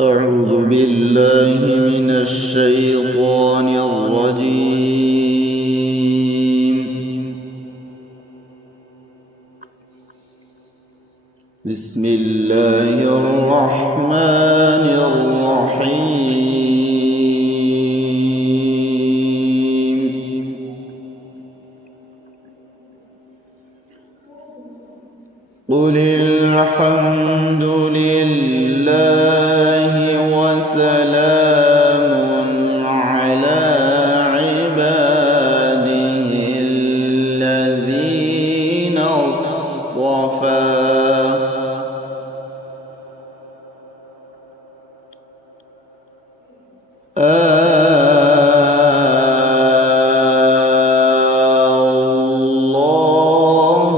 أعوذ بالله من الشيطان الرجيم. بسم الله الرحمن الرحيم. قل الحمد لله وسلام على عباده الذين اصطفى. الله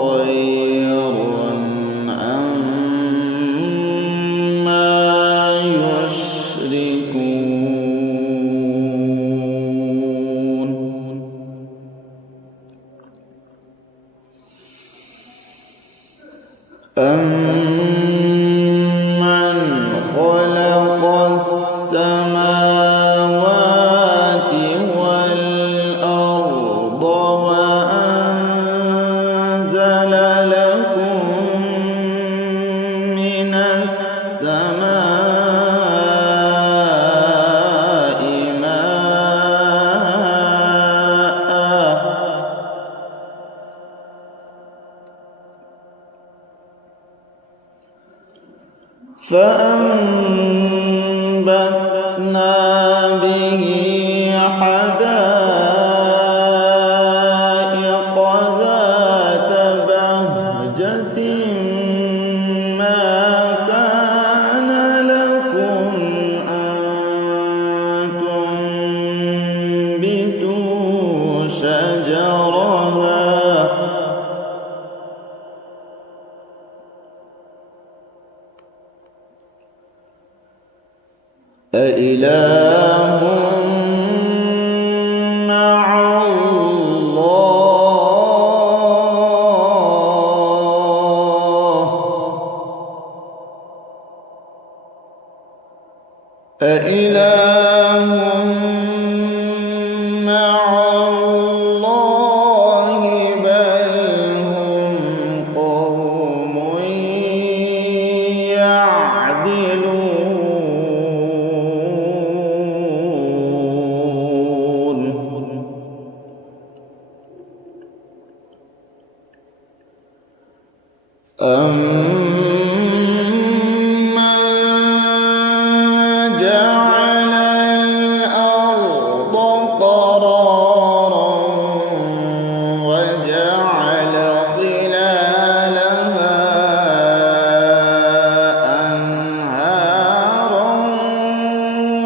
خير أما يشركون. أمن خلق السماوات والأرض وأنزل لكم من السماء ماء فأنبتنا به حدائق ذات بهجة ما كان لكم أن تنبتوا شجرها أإله مع الله أإله مع الله بل هم قوم يعدلون. أَمَّن جَعَلَ الْأَرْضَ قَرَارًا وَجَعَلَ خِلَالَهَا أَنْهَارًا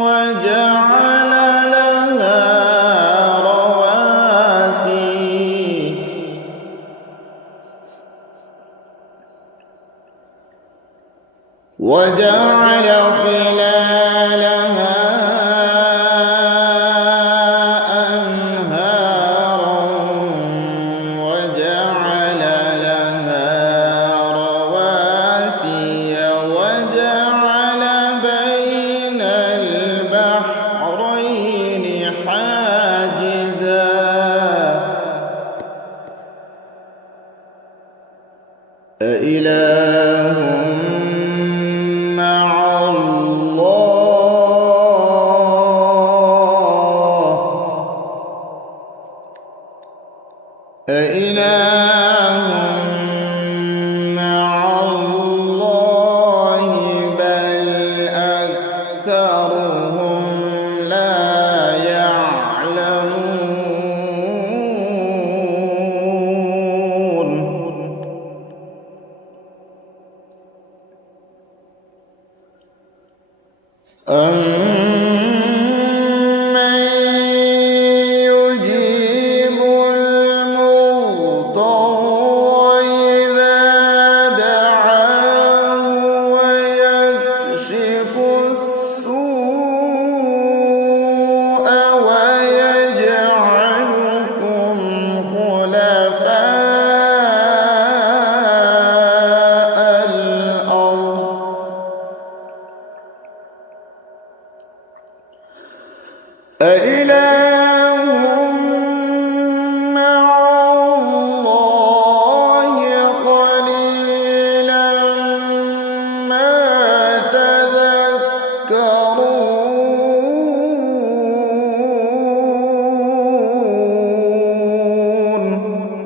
وَجَعَلَ لَهَا رَوَاسِيَ وجعل خلالها أنهارا وجعل لها رواسي وجعل بين البحرين حاجزا أإله مع الله أإله مع الله بل أكثرهم لا يعلمون. أَمَّن يُجِيبُ الْمُضْطَرَّ إِذَا دَعَاهُ وَيَكْشِفُ السُّوءَ وَيَجْعَلُكُمْ خُلَفَاءَ الْأَرْضِ أإله مع الله قليلا ما تذكرون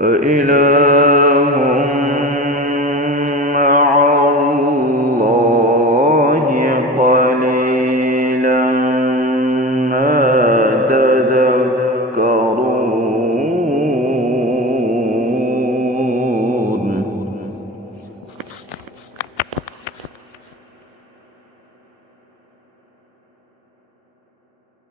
أإله